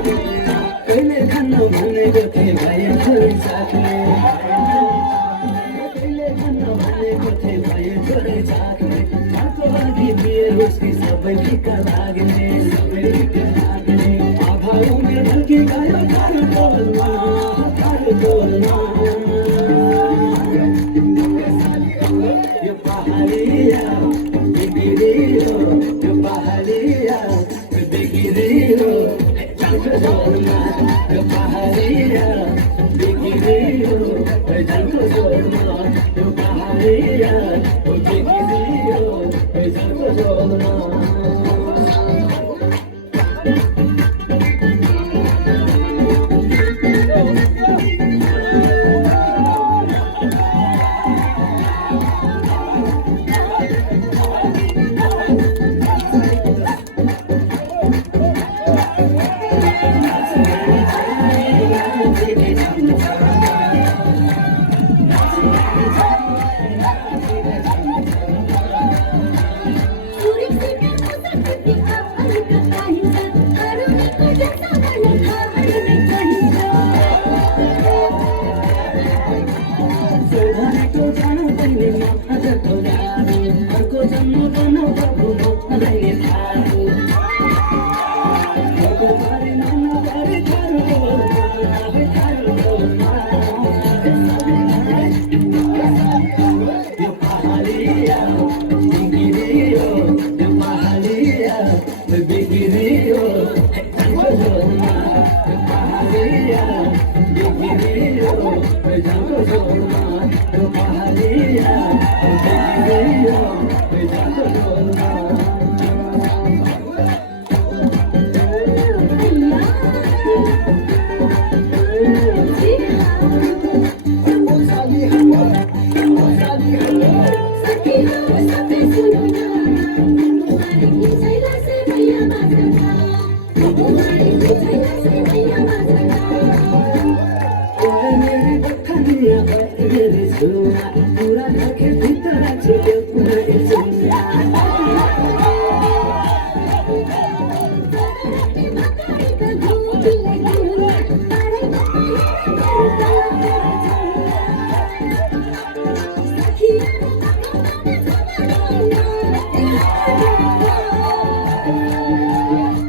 पहले खाना भनेको थिएँ भयो छोरी साथले पहले खाना भनेको थिएँ भयो छोरी साथले अर्को लागि बिहे उसकी सबै फिका लाग्ने आधा उमेर ढल्की गयो थारू बोल्न यो पहाडिया बिग्रियो यो पहाडिया बिग्रियो जानको जोडमा यो पहाडिया बिग्रियो जानको जोडमा यो पहाडिया बिग्रियो जानको जोडमा पूरा